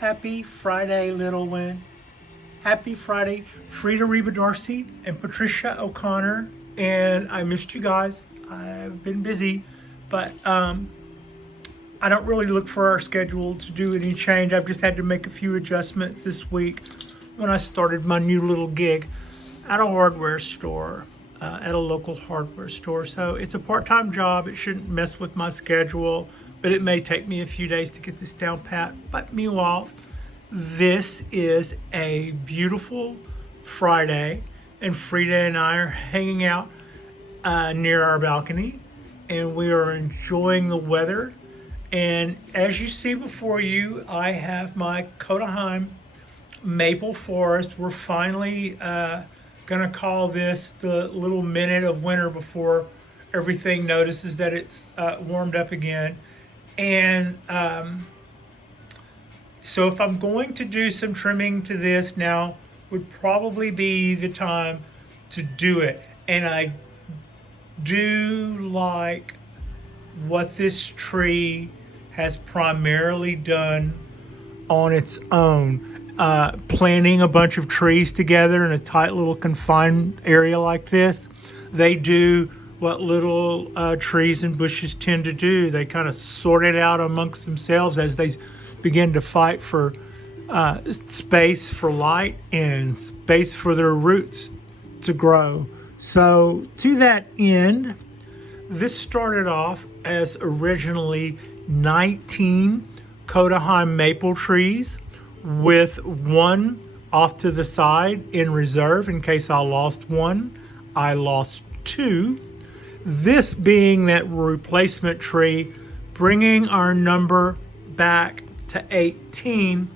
Happy Friday, little one. Happy Friday, Frida Reba Darcy and Patricia O'Connor. And I missed you guys. I've been busy, but I don't really look for our schedule to do any change. I've just had to make a few adjustments this week when I started my new little gig at a hardware store, at a local hardware store. So it's a part-time job. It shouldn't mess with my schedule, but it may take me a few days to get this down pat. But meanwhile, this is a beautiful Friday, and Frida and I are hanging out near our balcony, and we are enjoying the weather. And as you see before you, I have my Koto Hime maple forest. We're finally gonna call this the little minute of winter before everything notices that it's warmed up again. And so if I'm going to do some trimming to this now, would probably be the time to do it. And I do like what this tree has primarily done on its own. Planting a bunch of trees together in a tight little confined area like this, they do what little trees and bushes tend to do. They kind of sort it out amongst themselves as they begin to fight for space for light and space for their roots to grow. So to that end, this started off as originally 19 Koto Hime maple trees with one off to the side in reserve in case I lost one. I lost two. This being that replacement tree, bringing our number back to 18.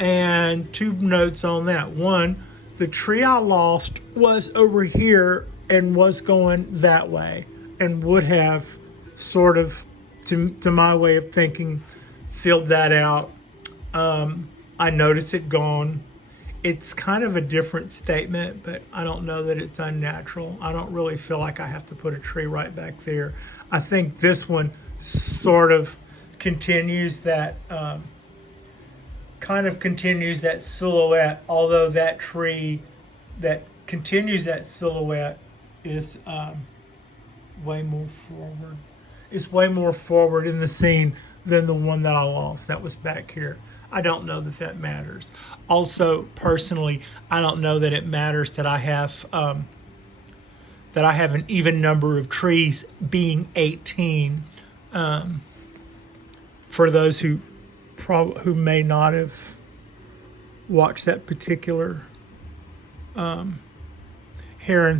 And two notes on that. One, the tree I lost was over here and was going that way and would have sort of, to my way of thinking, filled that out. I noticed it gone. It's kind of a different statement, but I don't know that it's unnatural. I don't really feel like I have to put a tree right back there. I think this one sort of continues that, silhouette, although that tree that continues that silhouette is way more forward. It's way more forward in the scene than the one that I lost that was back here. I don't know that that matters. Also, personally, I don't know that it matters that I have an even number of trees being 18. For those who may not have watched that particular Heron's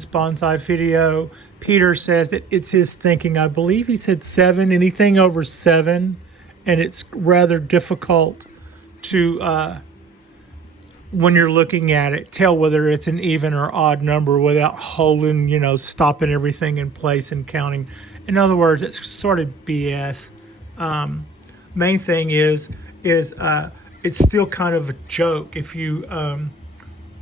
bonsai video, Peter says that it's his thinking. I believe he said 7, anything over 7, and it's rather difficult to, when you're looking at it, tell whether it's an even or odd number without holding, stopping everything in place and counting. In other words, it's sort of BS. Main thing is it's still kind of a joke. If you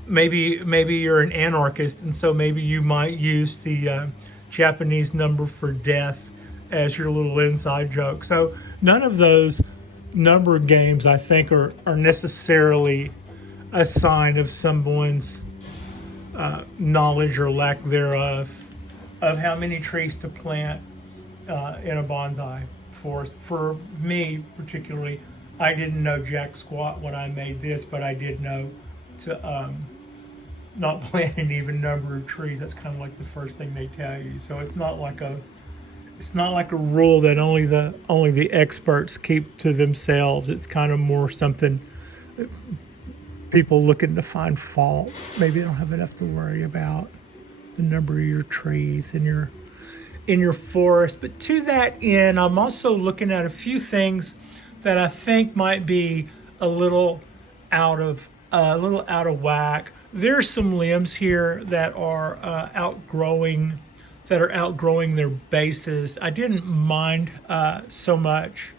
maybe you're an anarchist, and so maybe you might use the Japanese number for death as your little inside joke. So none of those number games, I think, are necessarily a sign of someone's knowledge or lack thereof of how many trees to plant in a bonsai forest. For me particularly, I didn't know jack squat when I made this, but I did know to not plant an even number of trees. That's kind of like the first thing they tell you. So it's not like a rule that only the experts keep to themselves. It's kind of more something that people looking to find fault. Maybe they don't have enough to worry about the number of your trees in your forest. But to that end, I'm also looking at a few things that I think might be a little out of whack. There's some limbs here that are outgrowing their bases. I didn't mind so much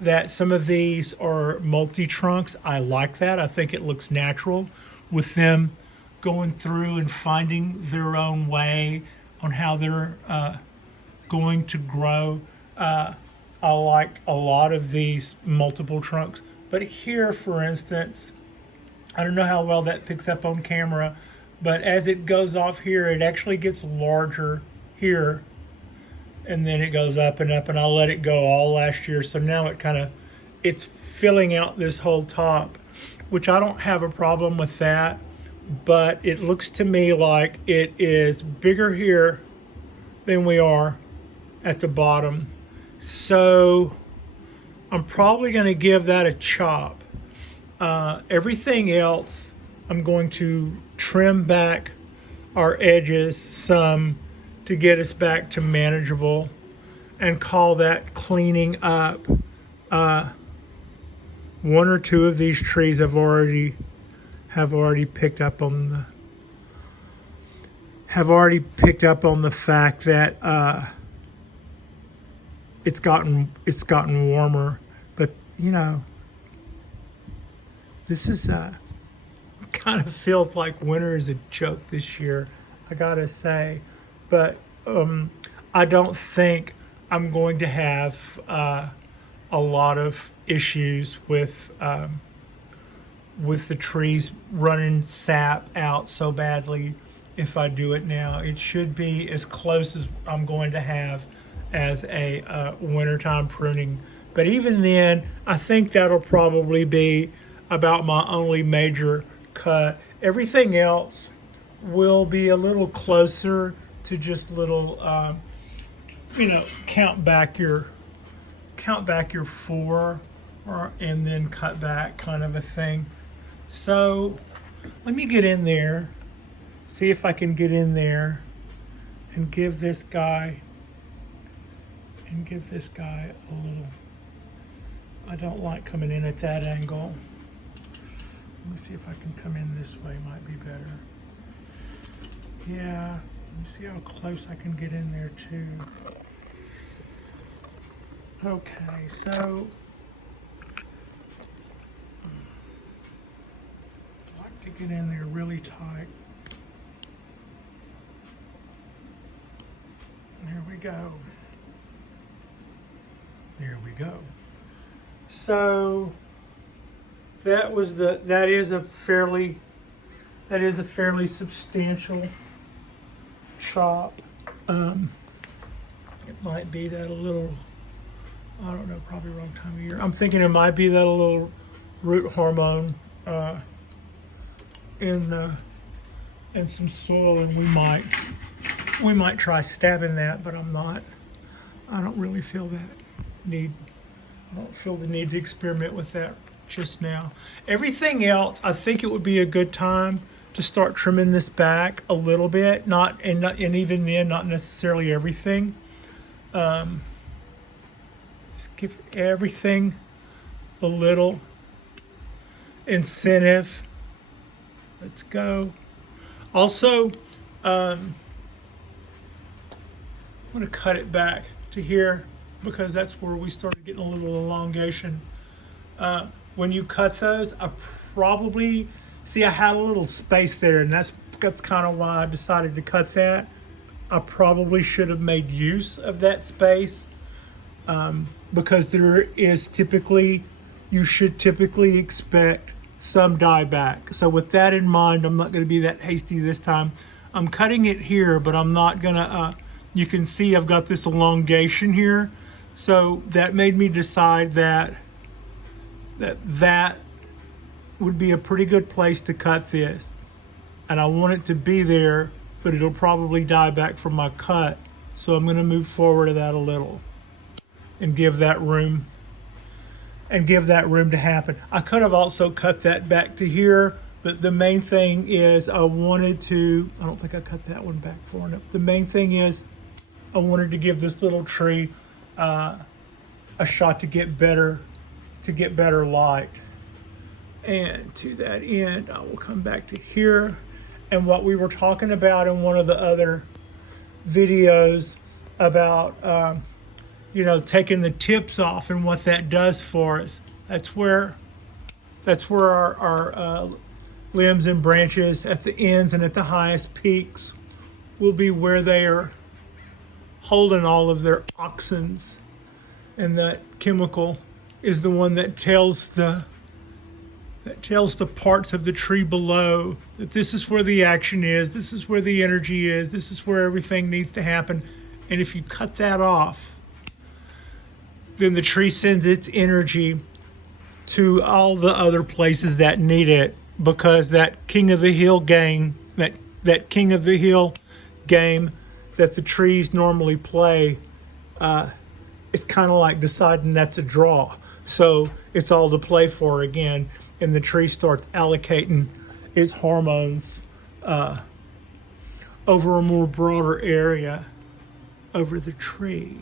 that some of these are multi-trunks. I like that. I think it looks natural with them going through and finding their own way on how they're going to grow. I like a lot of these multiple trunks But here, for instance, I don't know how well that picks up on camera, but as it goes off here, it actually gets larger here, and then it goes up and up, and I let it go all last year. So now it's filling out this whole top, which I don't have a problem with that, but it looks to me like it is bigger here than we are at the bottom. So I'm probably going to give that a chop. Everything else, I'm going to trim back our edges some to get us back to manageable, and call that cleaning up. One or two of these trees have already picked up on the fact that it's gotten warmer. But you know, this is kind of feels like winter is a joke this year, I gotta say. But I don't think I'm going to have a lot of issues with the trees running sap out so badly if I do it now. It should be as close as I'm going to have as a wintertime pruning. But even then, I think that'll probably be about my only major cut. Everything else will be a little closer to just little, count back your 4, and then cut back kind of a thing. So let me get in there, see if I can get in there and give this guy a little. I don't like coming in at that angle. Let me see if I can come in this way, might be better. Yeah, let me see how close I can get in there too. Okay, so I like to get in there really tight. There we go. There we go. So that is a fairly substantial chop. It might be that a little, I don't know, probably wrong time of year. I'm thinking it might be that a little root hormone in some soil, and we might try stabbing that, but I don't really feel that need. I don't feel the need to experiment with that just now. Everything else, I think it would be a good time to start trimming this back a little bit. And even then, not necessarily everything. Just give everything a little incentive. Let's go. Also, I'm going to cut it back to here, because that's where we started getting a little elongation. When you cut those, I had a little space there, and that's kind of why I decided to cut that. I probably should have made use of that space, because you should typically expect some dieback. So with that in mind, I'm not going to be that hasty this time. I'm cutting it here, but I'm not gonna, you can see I've got this elongation here. So that made me decide that would be a pretty good place to cut this. And I want it to be there, but it'll probably die back from my cut. So I'm gonna move forward to that a little and give that room to happen. I could have also cut that back to here, but the main thing is I don't think I cut that one back far enough. The main thing is I wanted to give this little tree a shot to get better light. And to that end, I will come back to here. And what we were talking about in one of the other videos about taking the tips off and what that does for us. That's where our limbs and branches at the ends and at the highest peaks will be where they are holding all of their auxins, and that chemical is the one that tells the that tells the parts of the tree below that this is where the action is, this is where the energy is, this is where everything needs to happen. And if you cut that off, then the tree sends its energy to all the other places that need it, because that King of the Hill game, that King of the Hill game that the trees normally play, it's kind of like deciding that's a draw. So it's all to play for again, and the tree starts allocating its hormones over a more broader area over the tree.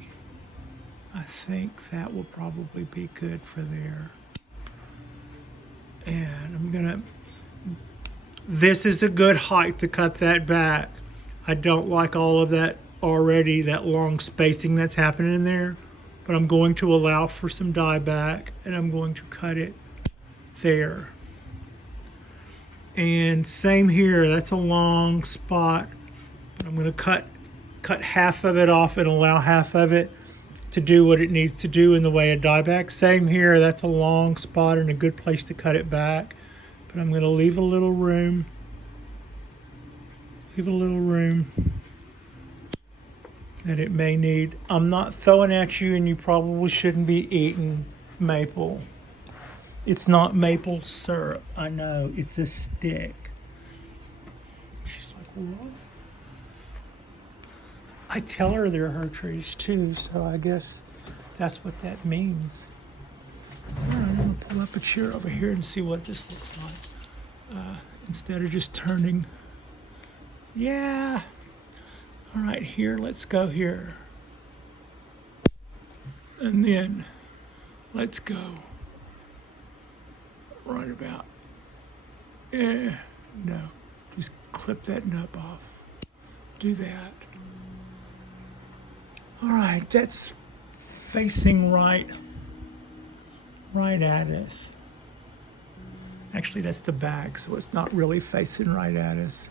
I think that will probably be good for there. And this is a good height to cut that back. I don't like all of that already, that long spacing that's happening in there, but I'm going to allow for some dieback, and I'm going to cut it there. And same here, that's a long spot. I'm going to cut half of it off and allow half of it to do what it needs to do in the way of dieback. Same here, that's a long spot and a good place to cut it back. But I'm going to leave a little room. Leave a little room that it may need. I'm not throwing at you, and you probably shouldn't be eating maple. It's not maple syrup. I know, it's a stick. She's like, what? I tell her they're her trees too, so I guess that's what that means. All right, I'm gonna pull up a chair over here and see what this looks like. Instead of just turning. Yeah. All right, here, let's go here. And then let's go right about, no, just clip that nub off. Do that. All right, that's facing right at us. Actually, that's the back, so it's not really facing right at us.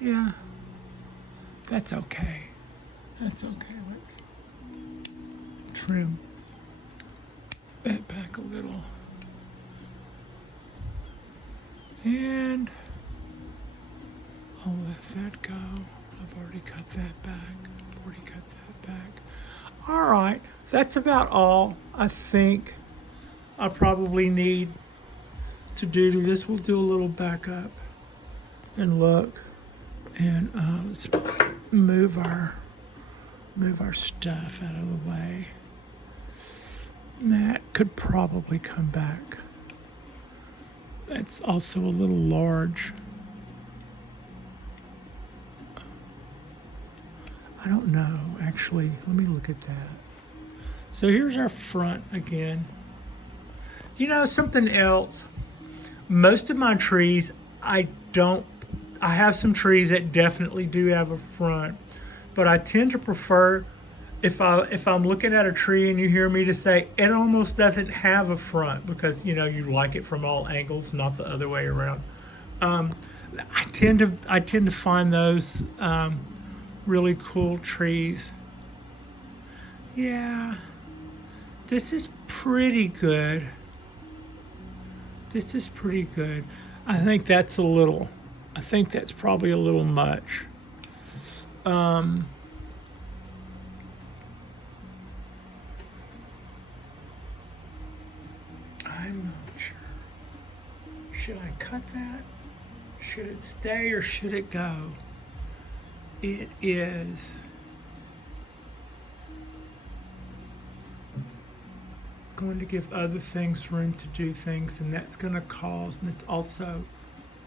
Yeah, that's okay. That's okay. Let's trim that back a little. And I'll let that go. I've already cut that back. All right, that's about all I think I probably need to do to this. We'll do a little backup and look, and let's move our stuff out of the way. That could probably come back. That's also a little large. I don't know, actually. Let me look at that. So here's our front again. You know, something else. Most of my trees, I have some trees that definitely do have a front, but I tend to prefer, if I'm looking at a tree and you hear me to say, it almost doesn't have a front, because, you know, you like it from all angles, not the other way around. I tend to find those really cool trees. Yeah, this is pretty good. This is pretty good. I think that's probably a little much. I'm not sure. Should I cut that? Should it stay or should it go? It is going to give other things room to do things, and that's going to cause, and it's also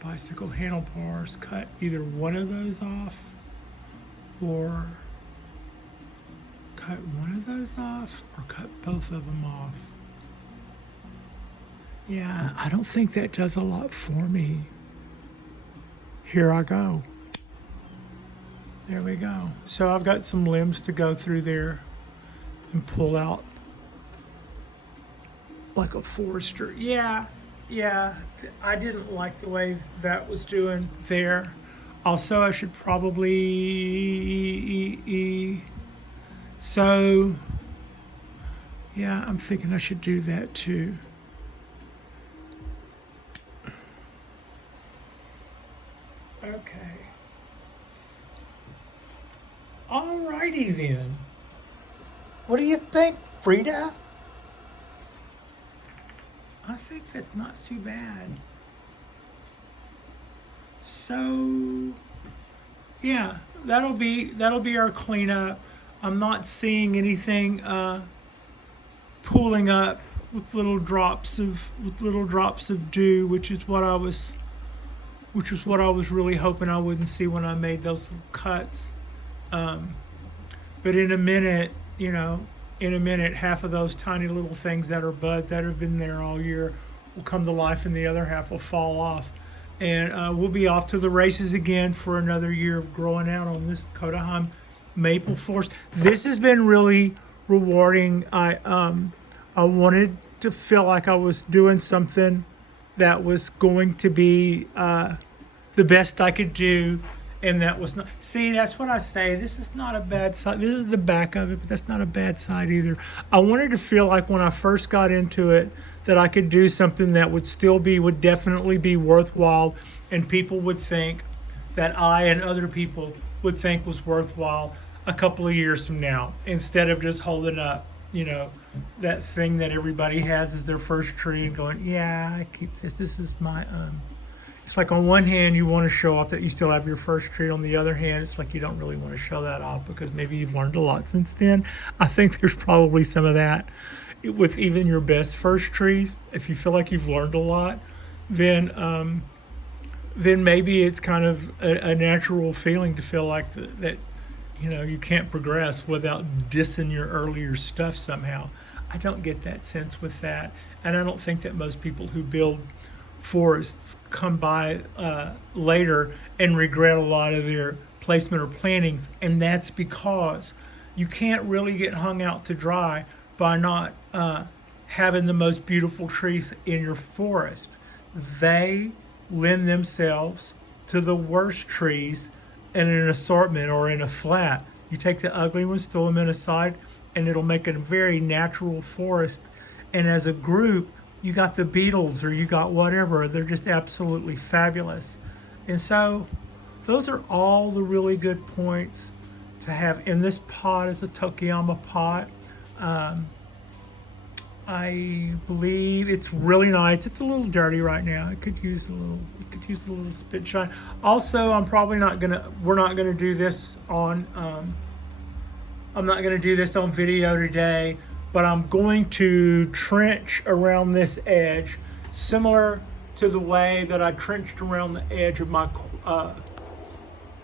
bicycle handlebars. Cut either one of those off, or cut one of those off, or cut both of them off. Yeah, I don't think that does a lot for me. Here I go. There we go. So I've got some limbs to go through there and pull out like a forester. Yeah, I didn't like the way that was doing there. Also, I should probably, so Yeah, I'm thinking I should do that too. Okay. Alrighty then. What do you think, Frida? I think that's not too bad. So yeah, that'll be our cleanup. I'm not seeing anything pooling up with little drops of dew, which is what I was really hoping I wouldn't see when I made those little cuts. Um, but in a minute, half of those tiny little things that are bud that have been there all year will come to life, and the other half will fall off. And we'll be off to the races again for another year of growing out on this Koto Hime maple forest. This has been really rewarding. I wanted to feel like I was doing something that was going to be the best I could do, and that was not. See, that's what I say. This is not a bad side. This is the back of it, but that's not a bad side either. I wanted to feel like when I first got into it that I could do something that would definitely be worthwhile, and people would think that I and other people would think was worthwhile a couple of years from now, instead of just holding up, that thing that everybody has as their first tree and going, yeah, I keep this. This is my It's like on one hand you want to show off that you still have your first tree. On the other hand, it's like you don't really want to show that off because maybe you've learned a lot since then. I think there's probably some of that with even your best first trees. If you feel like you've learned a lot, then maybe it's kind of a natural feeling to feel like that you can't progress without dissing your earlier stuff somehow. I don't get that sense with that, and I don't think that most people who build forests come by later and regret a lot of their placement or plantings, and that's because you can't really get hung out to dry by not having the most beautiful trees in your forest. They lend themselves to the worst trees in an assortment or in a flat. You take the ugly ones, throw them in a side, and it'll make a very natural forest. And as a group, you got the beetles or you got whatever. They're just absolutely fabulous. And so those are all the really good points to have. In this pot is a Tokiyama pot. I believe it's really nice. It's a little dirty right now. It could use a little spit shine. Also, we're not gonna do this on I'm not gonna do this on video today, but I'm going to trench around this edge, similar to the way that I trenched around the edge of my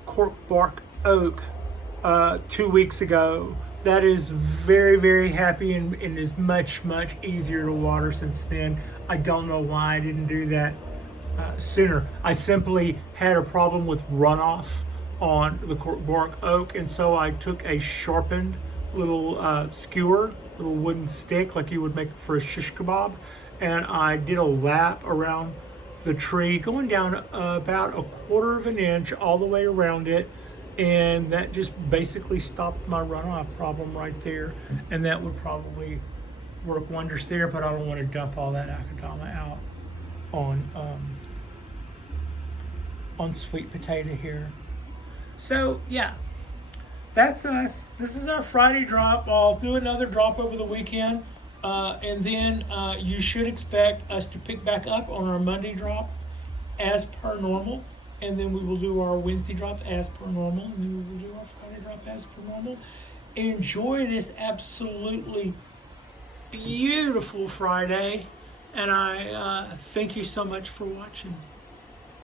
cork bark oak 2 weeks ago. That is very, very happy and is much, much easier to water since then. I don't know why I didn't do that sooner. I simply had a problem with runoff on the cork bark oak, and so I took a sharpened little skewer, little wooden stick like you would make for a shish kebab, and I did a lap around the tree, going down about 1/4 of an inch all the way around it. And that just basically stopped my runoff problem right there. And that would probably work wonders there, but I don't want to dump all that akadama out on sweet potato here. So yeah, that's us. This is our Friday drop. I'll do another drop over the weekend. And then you should expect us to pick back up on our Monday drop as per normal. And then we will do our Wednesday drop as per normal. And then we will do our Friday drop as per normal. Enjoy this absolutely beautiful Friday. And I thank you so much for watching.